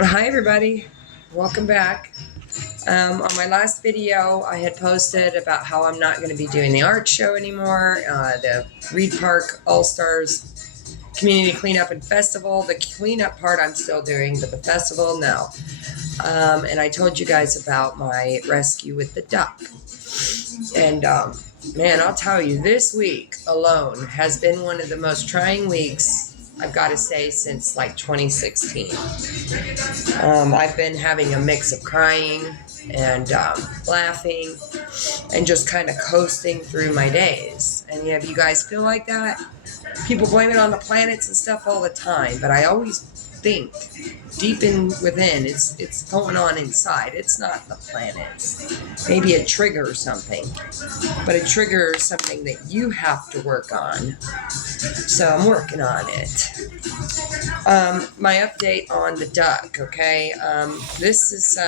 Hi everybody, welcome back. On my last video, I had posted about how I'm not going to be doing the art show anymore, the Reed Park All-Stars Community Cleanup and Festival. The cleanup part I'm still doing, but the festival, no. And I told you guys about my rescue with the duck. And man, I'll tell you, this week alone has been one of the most trying weeks, I've got to say, since like 2016. I've been having a mix of crying and laughing and just kind of coasting through my days. And yeah, you guys feel like that? People blame it on the planets and stuff all the time, but I always think deep within it's going on inside. It's not the planets. Maybe a trigger or something, but a trigger is something that you have to work on. So I'm working on it. My update on the duck, okay? This has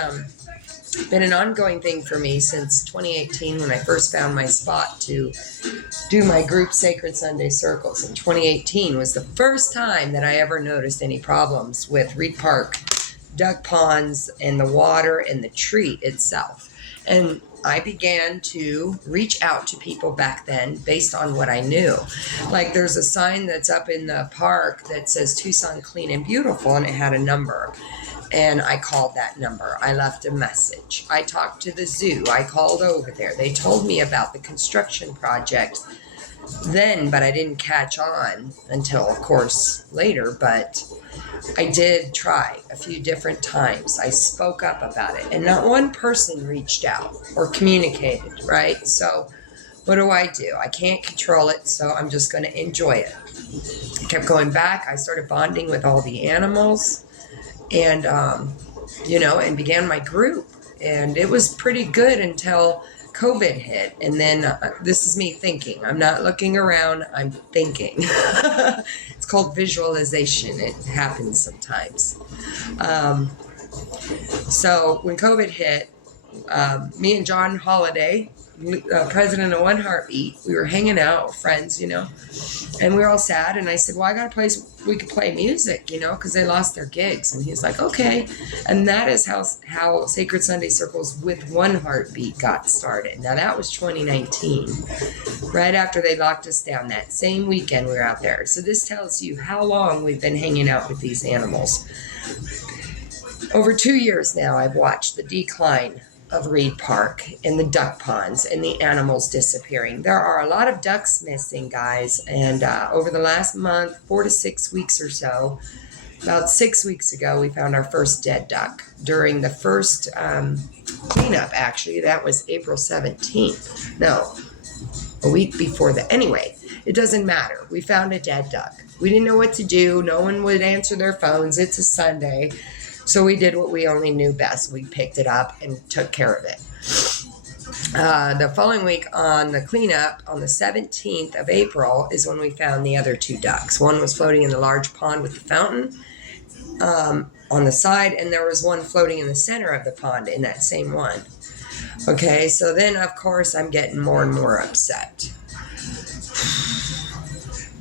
been an ongoing thing for me since 2018 when I first found my spot to do my group Sacred Sunday Circles. And 2018 was the first time that I ever noticed any problems with Reed Park duck ponds and the water and the tree itself. And I began to reach out to people back then based on what I knew. Like there's a sign that's up in the park that says Tucson Clean and Beautiful, and it had a number. And I called that number. I left a message. I talked to the zoo. I called over there. They told me about the construction project then, but I didn't catch on until, of course, later. But I did try a few different times. I spoke up about it, and not one person reached out or communicated, right? So what do? I can't control it, so I'm just going to enjoy it. I kept going back. I started bonding with all the animals and, and began my group. And it was pretty good until COVID hit. And then this is me thinking. I'm not looking around. I'm thinking. It's called visualization. It happens sometimes. So when COVID hit, me and John Holiday, president of One Heartbeat, we were hanging out with friends, and we were all sad. And I said, well, I got a place we could play music, because they lost their gigs. And he was like, okay. And that is how Sacred Sunday Circles with One Heartbeat got started. Now that was 2019, right after they locked us down. That same weekend we were out there. So this tells you how long we've been hanging out with these animals. Over 2 years now, I've watched the decline of Reed Park and the duck ponds and the animals disappearing. There are a lot of ducks missing, guys, and over the last month, 4 to 6 weeks or so, about 6 weeks ago, we found our first dead duck during the first cleanup. Actually, that was April 17th. No, a week before that. Anyway, it doesn't matter. We found a dead duck. We didn't know what to do. No one would answer their phones. It's a Sunday. So we did what we only knew best. We picked it up and took care of it. The following week on the cleanup, on the 17th of April, is when we found the other 2 ducks. One was floating in the large pond with the fountain on the side, and there was one floating in the center of the pond in that same one. Okay, so then, of course, I'm getting more and more upset.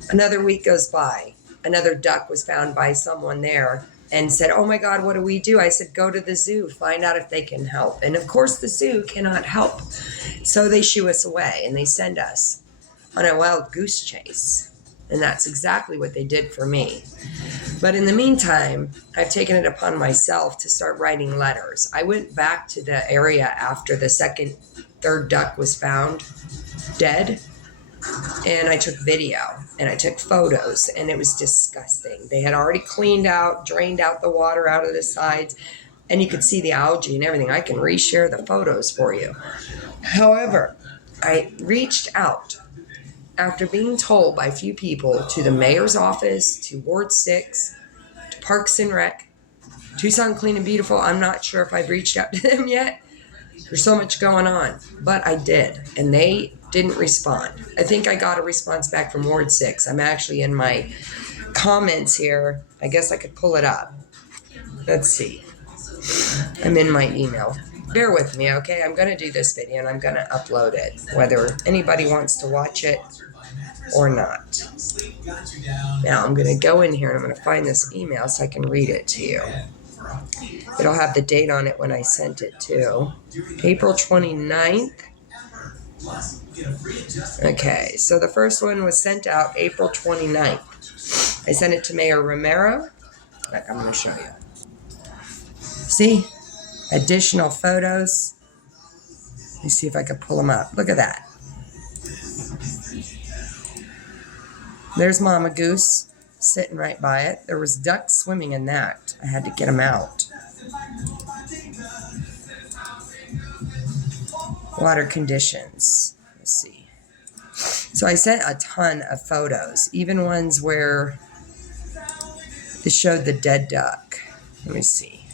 Another week goes by. Another duck was found by someone there and said, oh my God, what do we do? I said, go to the zoo, find out if they can help. And of course the zoo cannot help. So they shoo us away and they send us on a wild goose chase. And that's exactly what they did for me. But in the meantime, I've taken it upon myself to start writing letters. I went back to the area after the third duck was found dead. And I took video and I took photos, and it was disgusting. They had already drained out the water out of the sides, and you could see the algae and everything. I can reshare the photos for you. However, I reached out after being told by a few people to the mayor's office, to Ward 6, to Parks and Rec, Tucson Clean and Beautiful. I'm not sure if I've reached out to them yet. There's so much going on, but I did, and they didn't respond. I think I got a response back from Ward 6. I'm actually in my comments here. I guess I could pull it up. Let's see. I'm in my email. Bear with me, okay? I'm going to do this video, and I'm going to upload it. Whether anybody wants to watch it, or not. Now I'm going to go in here and I'm going to find this email so I can read it to you. It'll have the date on it when I sent it to. April 29th. Okay, so the first one was sent out April 29th. I sent it to Mayor Romero. I'm going to show you. See? Additional photos. Let me see if I can pull them up. Look at that. There's Mama Goose sitting right by it. There was ducks swimming in that. I had to get them out. Water conditions. Let's see. So I sent a ton of photos, even ones where it showed the dead duck. Let me see.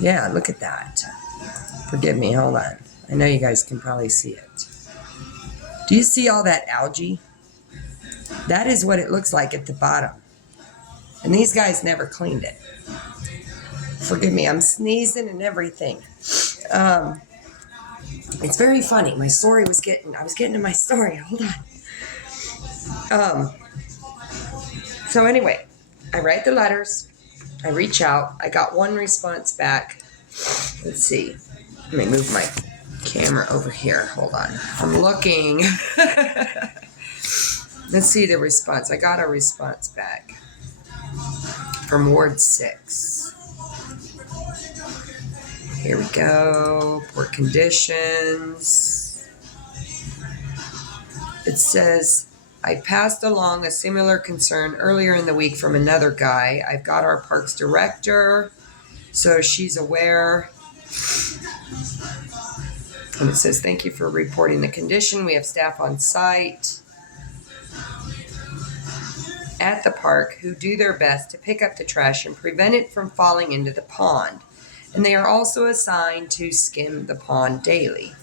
Yeah, look at that. Forgive me, hold on. I know you guys can probably see it. Do you see all that algae? That is what it looks like at the bottom. And these guys never cleaned it. Forgive me, I'm sneezing and everything. It's very funny. I was getting to my story. Hold on. So anyway, I write the letters. I reach out. I got one response back. Let's see. Let me move my camera over here. Hold on. I'm looking. Let's see the response. I got a response back from Ward 6. Here we go. Port conditions. It says, I passed along a similar concern earlier in the week from another guy. I've got our parks director, so she's aware. And it says, thank you for reporting the condition. We have staff on site at the park who do their best to pick up the trash and prevent it from falling into the pond. And they are also assigned to skim the pond daily.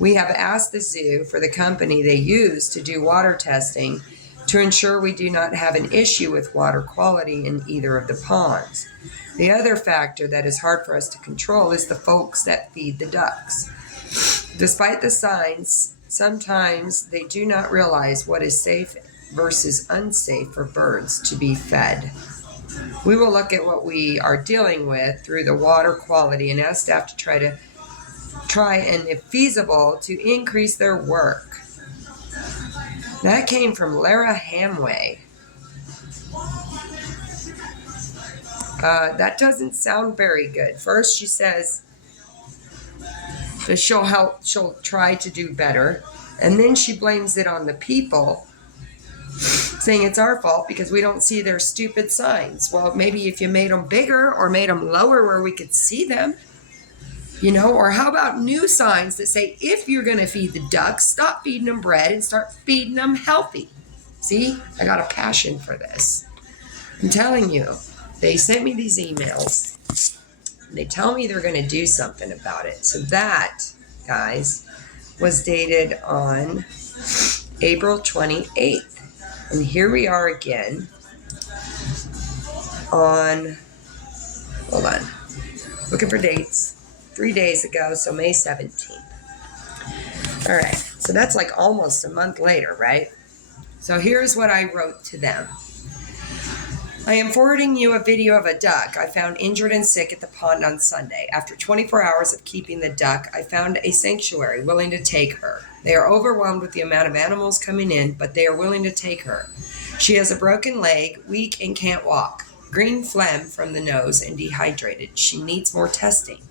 We have asked the zoo for the company they use to do water testing to ensure we do not have an issue with water quality in either of the ponds. The other factor that is hard for us to control is the folks that feed the ducks. Despite the signs, sometimes they do not realize what is safe versus unsafe for birds to be fed. We will look at what we are dealing with through the water quality and ask staff to try and, if feasible, to increase their work. That came from Lara Hamway. That doesn't sound very good. First, she says that she'll try to do better, and then she blames it on the people, saying it's our fault because we don't see their stupid signs. Well, maybe if you made them bigger or made them lower where we could see them, or how about new signs that say, if you're going to feed the ducks, stop feeding them bread and start feeding them healthy. See, I got a passion for this. I'm telling you, they sent me these emails. They tell me they're going to do something about it. So that, guys, was dated on April 28th. And here we are again on, hold on, looking for dates, 3 days ago, so May 17th. All right, so that's like almost a month later, right? So here's what I wrote to them. I am forwarding you a video of a duck I found injured and sick at the pond on Sunday. After 24 hours of keeping the duck, I found a sanctuary willing to take her. They are overwhelmed with the amount of animals coming in, but they are willing to take her. She has a broken leg, weak, and can't walk. Green phlegm from the nose and dehydrated. She needs more testing.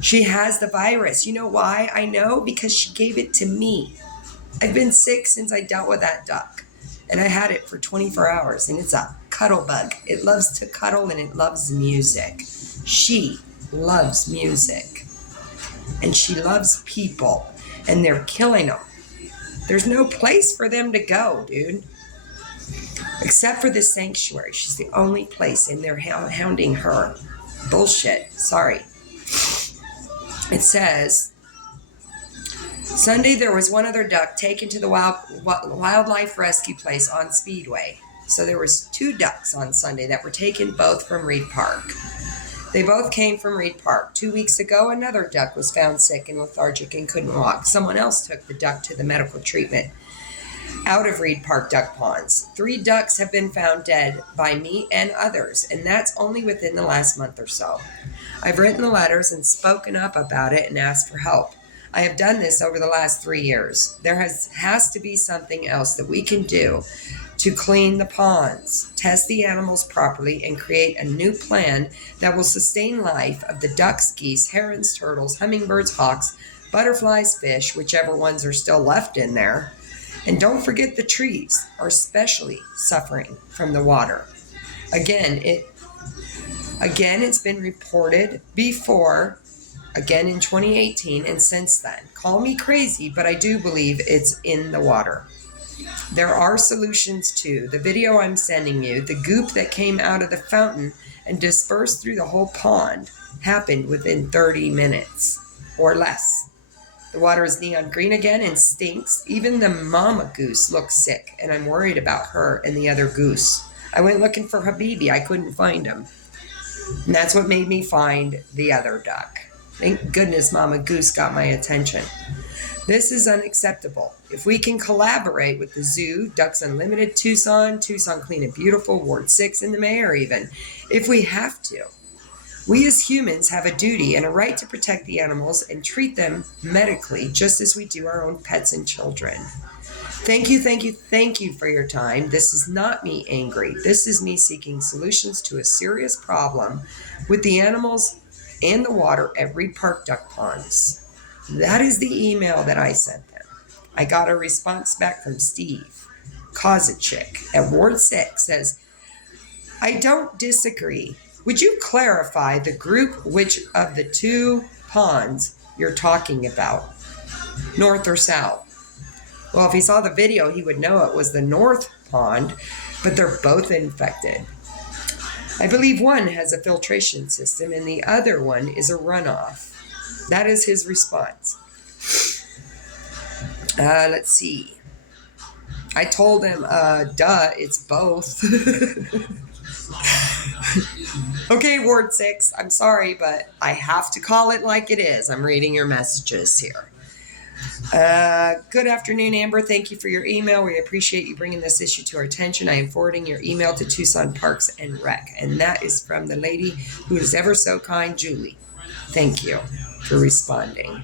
She has the virus. You know why? I know, because she gave it to me. I've been sick since I dealt with that duck. And I had it for 24 hours, and it's a cuddle bug. It loves to cuddle, and it loves music. She loves music. And she loves people, and they're killing them. There's no place for them to go, dude. Except for this sanctuary. She's the only place, and they're hounding her. Bullshit. Sorry. It says, Sunday, there was one other duck taken to the wildlife rescue place on Speedway. So there was 2 ducks on Sunday that were taken both from Reed Park. They both came from Reed Park. 2 weeks ago, another duck was found sick and lethargic and couldn't walk. Someone else took the duck to the medical treatment out of Reed Park duck ponds. 3 ducks have been found dead by me and others, and that's only within the last month or so. I've written the letters and spoken up about it and asked for help. I have done this over the last 3 years. There has to be something else that we can do to clean the ponds, test the animals properly, and create a new plan that will sustain life of the ducks, geese, herons, turtles, hummingbirds, hawks, butterflies, fish, whichever ones are still left in there. And don't forget the trees are especially suffering from the water. Again, it's been reported before, again in 2018 and since then. Call me crazy, but I do believe it's in the water. There are solutions too. The video I'm sending you, the goop that came out of the fountain and dispersed through the whole pond, happened within 30 minutes or less. The water is neon green again and stinks. Even the mama goose looks sick, and I'm worried about her and the other goose. I went looking for Habibi. I couldn't find him. And that's what made me find the other duck. Thank goodness Mama Goose got my attention. This is unacceptable. If we can collaborate with the zoo, Ducks Unlimited, Tucson Clean and Beautiful, Ward 6, and the mayor even, if we have to. We as humans have a duty and a right to protect the animals and treat them medically just as we do our own pets and children. Thank you for your time. This is not me angry. This is me seeking solutions to a serious problem with the animals and the water at Reed Park duck ponds. That is the email that I sent them. I got a response back from Steve Kozachick at Ward 6 says, I don't disagree. Would you clarify the group which of the 2 ponds you're talking about, north or south? Well, if he saw the video, he would know it was the north pond, but they're both infected. I believe one has a filtration system and the other one is a runoff. That is his response. Let's see. I told him, duh, it's both. Okay, Ward 6, I'm sorry, but I have to call it like it is. I'm reading your messages here. Good afternoon, Amber. Thank you for your email. We appreciate you bringing this issue to our attention. I am forwarding your email to Tucson Parks and Rec, and that is from the lady who is ever so kind, Julie. Thank you for responding.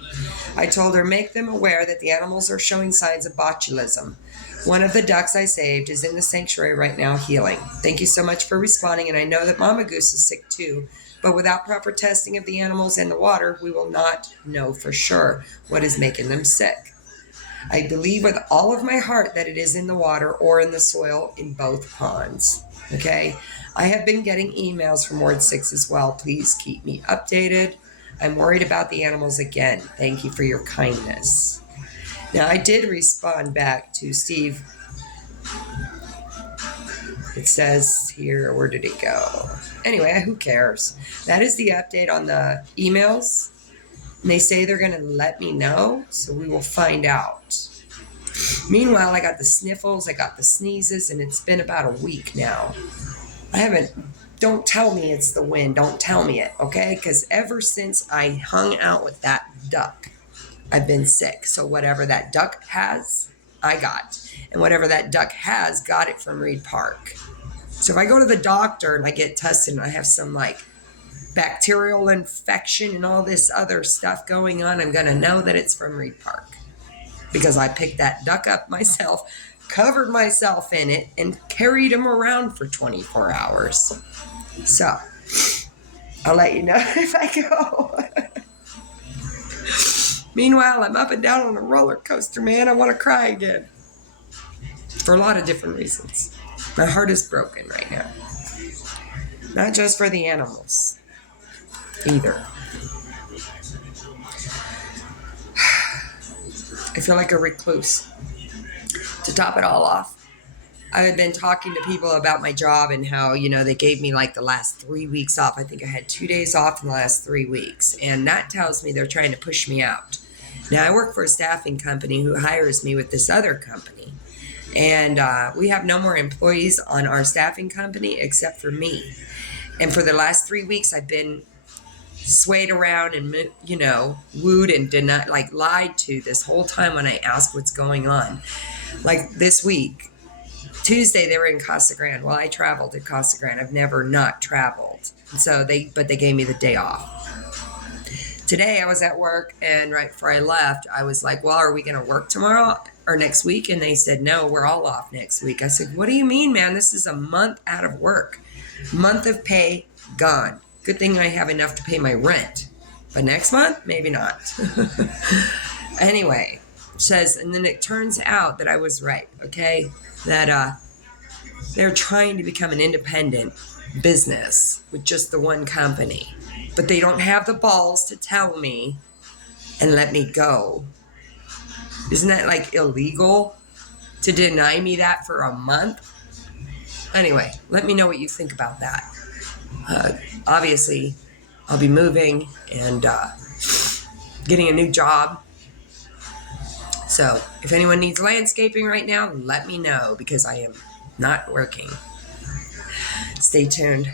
I told her, make them aware that the animals are showing signs of botulism. One of the ducks I saved is in the sanctuary right now healing. Thank you so much for responding, and I know that Mama Goose is sick too. But without proper testing of the animals and the water, we will not know for sure what is making them sick. I believe with all of my heart that it is in the water or in the soil in both ponds. Okay? I have been getting emails from Ward 6 as well. Please keep me updated. I'm worried about the animals again. Thank you for your kindness. Now, I did respond back to Steve. It says here, where did it go? Anyway, who cares? That is the update on the emails. And they say they're going to let me know, so we will find out. Meanwhile, I got the sniffles, I got the sneezes, and it's been about a week now. Don't tell me it's the wind. Don't tell me it, okay? Because ever since I hung out with that duck, I've been sick. So whatever that duck has, I got. And whatever that duck has, got it from Reed Park. So if I go to the doctor and I get tested and I have some like bacterial infection and all this other stuff going on, I'm going to know that it's from Reed Park. Because I picked that duck up myself, covered myself in it, and carried him around for 24 hours. So, I'll let you know if I go. Meanwhile, I'm up and down on a roller coaster, man. I want to cry again. For a lot of different reasons. My heart is broken right now. Not just for the animals, either. I feel like a recluse. To top it all off, I had been talking to people about my job and how, they gave me like the last 3 weeks off. I think I had 2 days off in the last 3 weeks. And that tells me they're trying to push me out. Now, I work for a staffing company who hires me with this other company. And we have no more employees on our staffing company except for me. And for the last 3 weeks, I've been swayed around and, wooed and lied to this whole time when I ask what's going on. Like this week, Tuesday they were in Casa Grande. Well, I traveled to Casa Grande. I've never not traveled. So they gave me the day off. Today I was at work, and right before I left, I was like, well, are we going to work tomorrow or next week? And they said, no, we're all off next week. I said, what do you mean, man? This is a month out of work. Month of pay gone. Good thing I have enough to pay my rent. But next month, maybe not. Anyway, says, and then it turns out that I was right, okay? That they're trying to become an independent business with just the one company. But they don't have the balls to tell me and let me go. Isn't that like illegal to deny me that for a month? Anyway, let me know what you think about that. Obviously, I'll be moving and getting a new job. So if anyone needs landscaping right now, let me know because I am not working. Stay tuned.